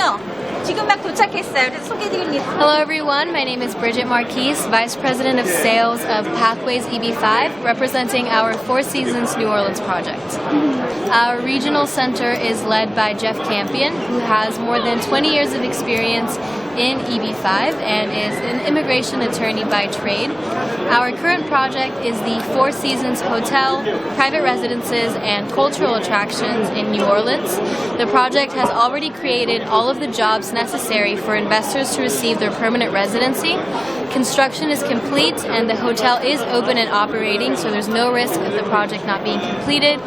파트너 지금 막 도착했어요. 그래서 소개해드립니다. Hello everyone, my name is Brigitte Marquis, Vice President of Sales of Pathways EB-5, representing our Four Seasons New Orleans project. Our regional center is led by Jeff Campion, who has more than 20 years of experience in EB-5 and is an immigration attorney by trade. Our current project is the Four Seasons Hotel, private residences, and cultural attractions in New Orleans. The project has already created all of the jobs necessary for investors to receive their permanent residency. Construction is complete and the hotel is open and operating, so there's no risk of the project not being completed.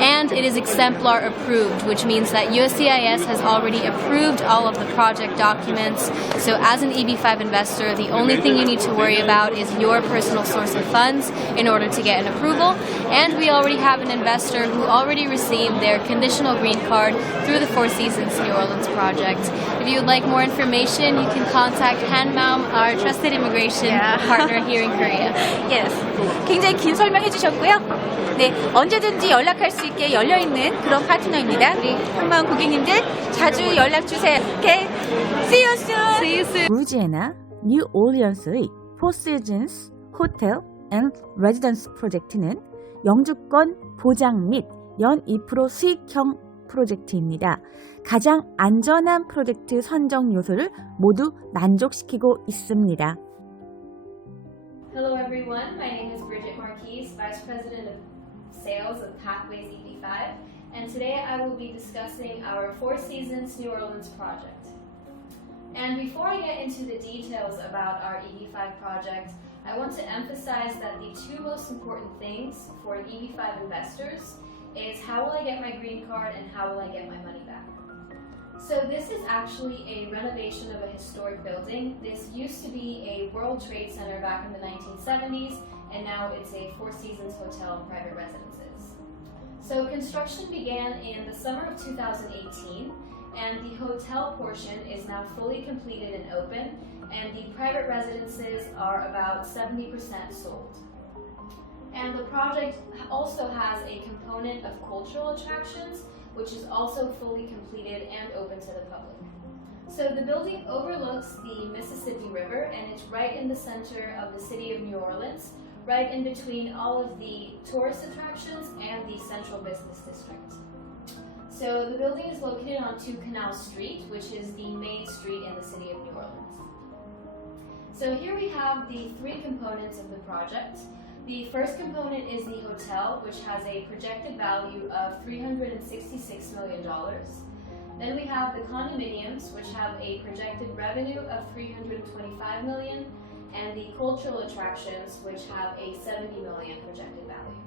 And it is exemplar approved, which means that USCIS has already approved all of the project documents. So as an EB-5 investor, the only thing you need to worry about is your personal source of funds in order to get an approval. And we already have an investor who already received their conditional green card through the Four Seasons New Orleans project. If you would like more information, you can contact 한마음, our trusted immigration partner here in Korea. Yes. 굉장히 긴 설명해 주셨고요. 네, 언제든지 연락할 수 있게 열려있는 그런 파트너입니다. 우리 한마음 고객님들 자주 연락 주세요. Okay? See you soon. See you soon. 루지애나 뉴올리언스의 포시즌스 호텔 앤 레지던스 프로젝트는 영주권 보장 및 연 2% 수익형 프로젝트입니다. 가장 안전한 프로젝트 선정 요소를 모두 만족시키고 있습니다. Hello everyone, my name is Brigitte Marquis, Vice President of Sales of Pathways EB-5, and today I will be discussing our Four Seasons New Orleans project. And before I get into the details about our EB-5 project, I want to emphasize that the two most important things for EB-5 investors is how will I get my green card and how will I get my money back. So this is actually a renovation of a historic building. This used to be a World Trade Center back in the 1970s, and now it's a Four Seasons hotel and private residences. So construction began in the summer of 2018, and the hotel portion is now fully completed and open, and the private residences are about 70% sold. And the project also has a component of cultural attractions, which is also fully completed and open to the public. So the building overlooks the Mississippi River, and it's right in the center of the city of New Orleans, right in between all of the tourist attractions and the central business district. So the building is located on 2 Canal Street, which is the main street in the city of New Orleans. So here we have the 3 components of the project. The first component is the hotel, which has a projected value of $366 million. Then we have the condominiums, which have a projected revenue of $325 million, and the cultural attractions, which have a $70 million projected value.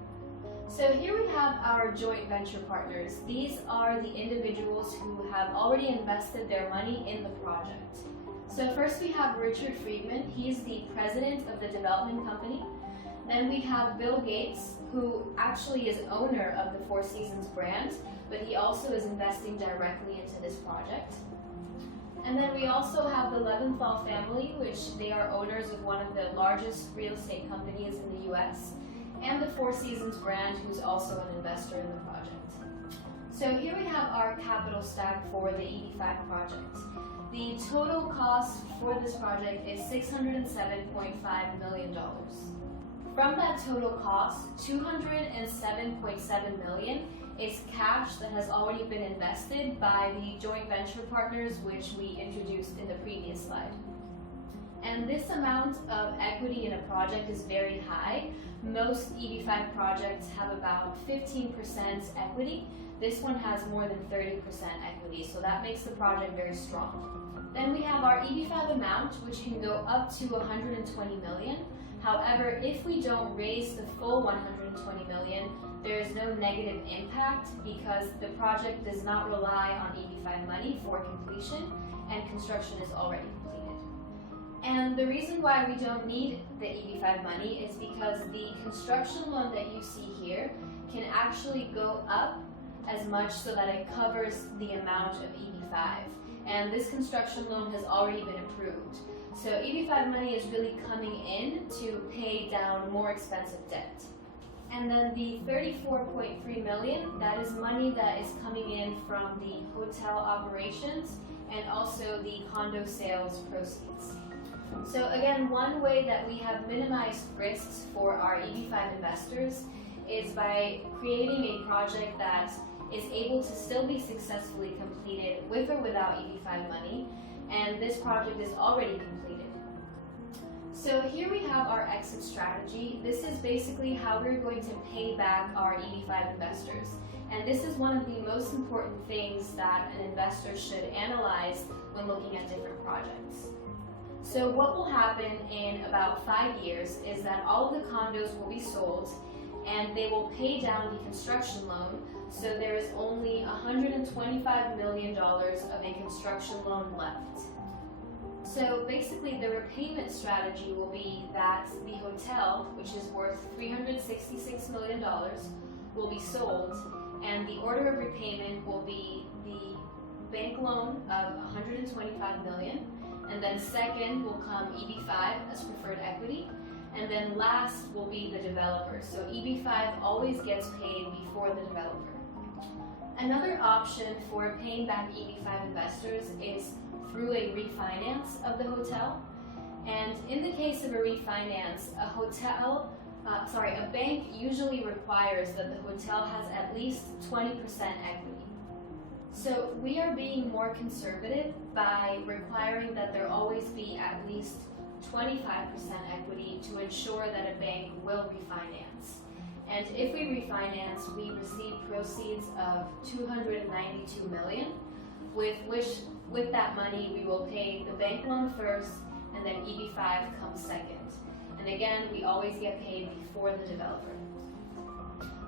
So here we have our joint venture partners. These are the individuals who have already invested their money in the project. So first we have Richard Friedman. He's the president of the development company. Then we have Bill Gates, who actually is owner of the Four Seasons brand, but he also is investing directly into this project. And then we also have the Leventhal family, which they are owners of one of the largest real estate companies in the US, and the Four Seasons brand, who's also an investor in the project. So here we have our capital stack for the EB-5 project. The total cost for this project is $607.5 million. From that total cost, $207.7 million is cash that has already been invested by the joint venture partners, which we introduced in the previous slide. And this amount of equity in a project is very high. Most EB-5 projects have about 15% equity. This one has more than 30% equity, so that makes the project very strong. Then we have our EB-5 amount, which can go up to $120 million. However, if we don't raise the full $120 million, there is no negative impact because the project does not rely on EB-5 money for completion, and construction is already completed. And the reason why we don't need the EB-5 money is because the construction loan that you see here can actually go up as much so that it covers the amount of EB-5. And this construction loan has already been approved. So EB-5 money is really coming in to pay down more expensive debt. And then the $34.3 million, that is money that is coming in from the hotel operations and also the condo sales proceeds. So again, one way that we have minimized risks for our EB-5 investors is by creating a project that is able to still be successfully completed with or without EB-5 money, and this project is already completed. So here we have our exit strategy. This is basically how we're going to pay back our EB-5 investors. And this is one of the most important things that an investor should analyze when looking at different projects. So what will happen in about 5 years is that all of the condos will be sold and they will pay down the construction loan, so there is only $125 million of a construction loan left. So basically the repayment strategy will be that the hotel, which is worth $366 million, will be sold, and the order of repayment will be the bank loan of $125 million, and then second will come EB-5 as preferred equity, and then last will be the developer. So EB-5 always gets paid before the developer. Another option for paying back EB-5 investors is through a refinance of the hotel. And in the case of a refinance, a bank usually requires that the hotel has at least 20% equity. So we are being more conservative by requiring that there always be at least 25% equity to ensure that a bank will refinance. And if we refinance, we receive proceeds of $292 million, with that money we will pay the bank loan first, and then EB-5 comes second. And again, we always get paid before the developer.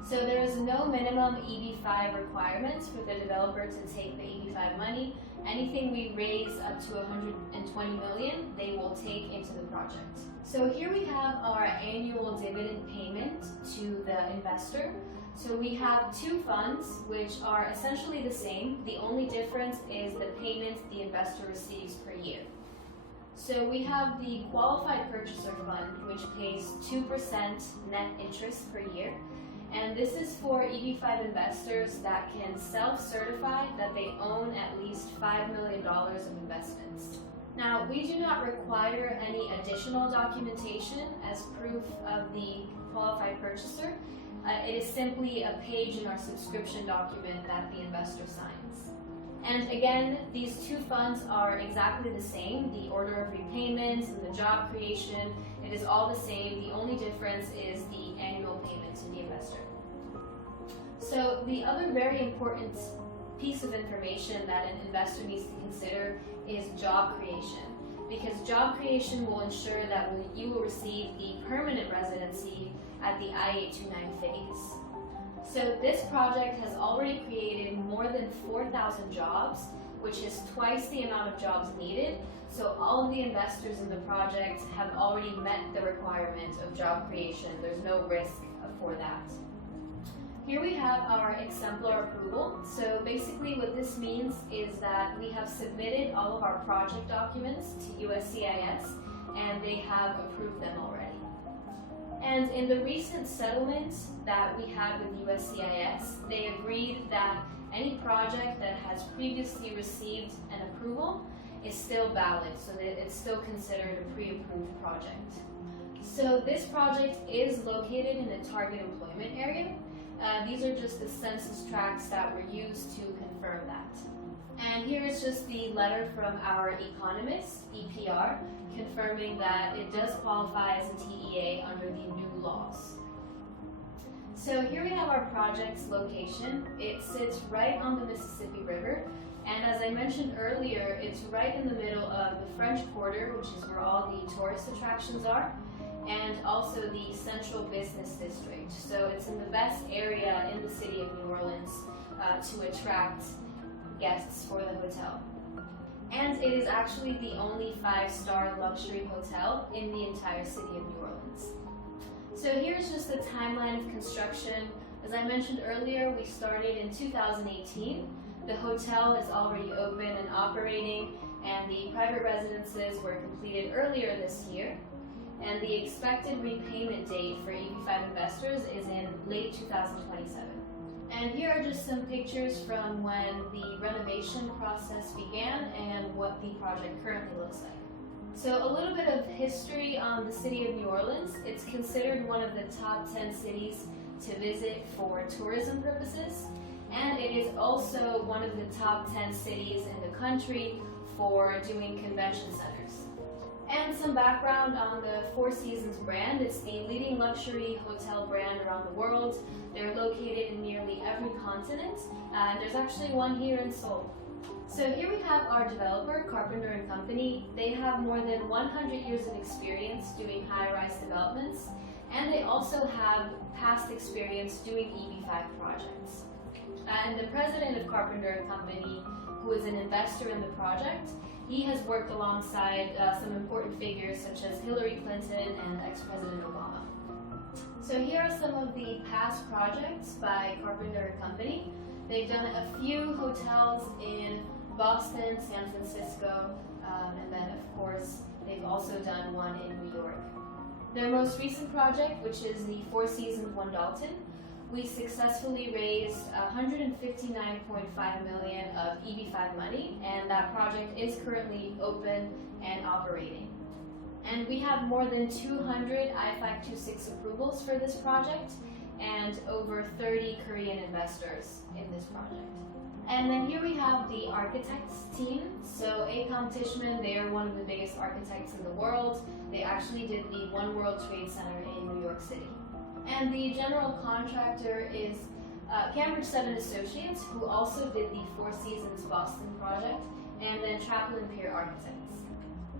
So there is no minimum EB-5 requirements for the developer to take the EB-5 money. Anything we raise up to $120 million, they will take into the project. So here we have our annual dividend payment to the investor. So we have two funds which are essentially the same. The only difference is the payment the investor receives per year. So we have the Qualified Purchaser Fund, which pays 2% net interest per year. And this is for EB-5 investors that can self-certify that they own at least $5 million of investments. Now, we do not require any additional documentation as proof of the qualified purchaser. It is simply a page in our subscription document that the investor signs. And again, these two funds are exactly the same. The order of repayments and the job creation, it is all the same. The only difference is the annual payment to the investor. So the other very important piece of information that an investor needs to consider is job creation, because job creation will ensure that you will receive the permanent residency at the I-829 phase. So this project has already created more than 4,000 jobs, which is twice the amount of jobs needed. So all of the investors in the project have already met the requirement of job creation. There's no risk for that. Here we have our exemplar approval. So basically what this means is that we have submitted all of our project documents to USCIS, and they have approved them already. And in the recent settlement that we had with USCIS, they agreed that any project that has previously received an approval is still valid, so that it's still considered a pre-approved project. So this project is located in a target employment area. These are just the census tracts that were used to confirm that. And here is just the letter from our economist, EPR, confirming that it does qualify as a TEA under the new laws. So here we have our project's location. It sits right on the Mississippi River, and as I mentioned earlier, it's right in the middle of the French Quarter, which is where all the tourist attractions are, and also the Central Business District. So it's in the best area in the city of New Orleans to attract guests for the hotel. And it is actually the only 5-star luxury hotel in the entire city of New Orleans. So here's just the timeline of construction. As I mentioned earlier, we started in 2018. The hotel is already open and operating, and the private residences were completed earlier this year. and the expected repayment date for EB-5 investors is in late 2027. And here are just some pictures from when the renovation process began and what the project currently looks like. So a little bit of history on the city of New Orleans. It's considered one of the top 10 cities to visit for tourism purposes, and it is also one of the top 10 cities in the country for doing convention centers. And some background on the Four Seasons brand. It's the leading luxury hotel brand around the world. They're located in nearly every continent, and there's actually one here in Seoul. So here we have our developer, Carpenter & Company. They have more than 100 years of experience doing high-rise developments, and they also have past experience doing EB-5 projects. And the president of Carpenter & Company, who is an investor in the project, he has worked alongside some important figures such as Hillary Clinton and ex-President Obama. So here are some of the past projects by Carpenter & Company. They've done a few hotels in Boston, San Francisco, and then of course they've also done one in New York. Their most recent project, which is the Four Seasons One Dalton, we successfully raised $159.5 million of EB-5 money, and that project is currently open and operating. And we have more than 200 I-526 approvals for this project and over 30 Korean investors in this project. And then here we have the architects team. So ACOM Tishman, they are one of the biggest architects in the world. They actually did the One World Trade Center in New York City. And the general contractor is Cambridge 7 Associates, who also did the Four Seasons Boston project, and then Chaplin Pier Architects.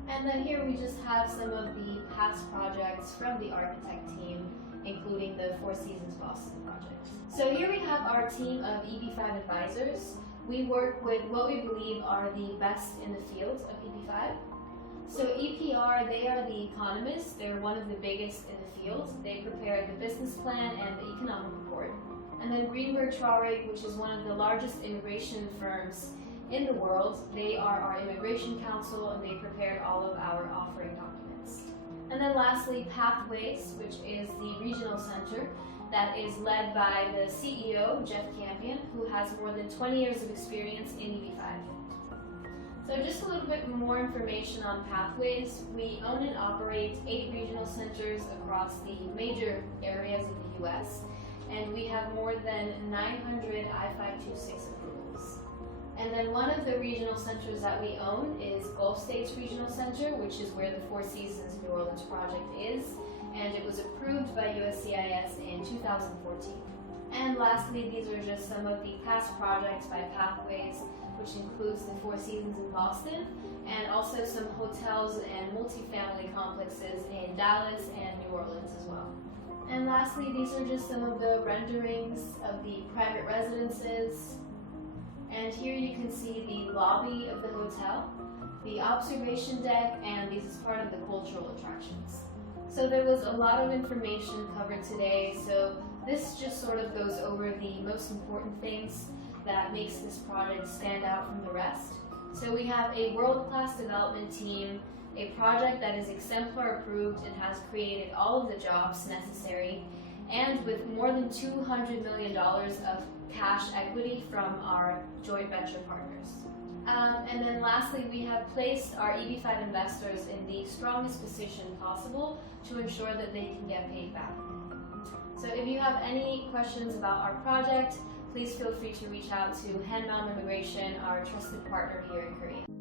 And then here we just have some of the past projects from the architect team, including the Four Seasons Boston project. So here we have our team of EB-5 advisors. We work with what we believe are the best in the field of EB-5. So EPR, they are the economists. They're one of the biggest in the field. They prepare the business plan and the economic report. And then Greenberg Traurig, which is one of the largest immigration firms in the world. They are our immigration counsel, and they prepared all of our offering documents. And then lastly, Pathways, which is the regional center that is led by the CEO, Jeff Campion, who has more than 20 years of experience in EB-5. So just a little bit more information on Pathways. We own and operate 8 regional centers across the major areas of the U.S., and we have more than 900 I-526 approvals. And then one of the regional centers that we own is Gulf States Regional Center, which is where the Four Seasons New Orleans project is, and it was approved by USCIS in 2014. And lastly, these are just some of the past projects by Pathways, which includes the Four Seasons in Boston, and also some hotels and multifamily complexes in Dallas and New Orleans as well. And lastly, these are just some of the renderings of the private residences. And here you can see the lobby of the hotel, the observation deck, and this is part of the cultural attractions. So there was a lot of information covered today, so this just sort of goes over the most important things that makes this project stand out from the rest. So we have a world-class development team, a project that is exemplar approved and has created all of the jobs necessary, and with more than $200 million of cash equity from our joint venture partners. And then lastly, we have placed our EB-5 investors in the strongest position possible to ensure that they can get paid back. So if you have any questions about our project, please feel free to reach out to Hanmaum Immigration, our trusted partner here in Korea.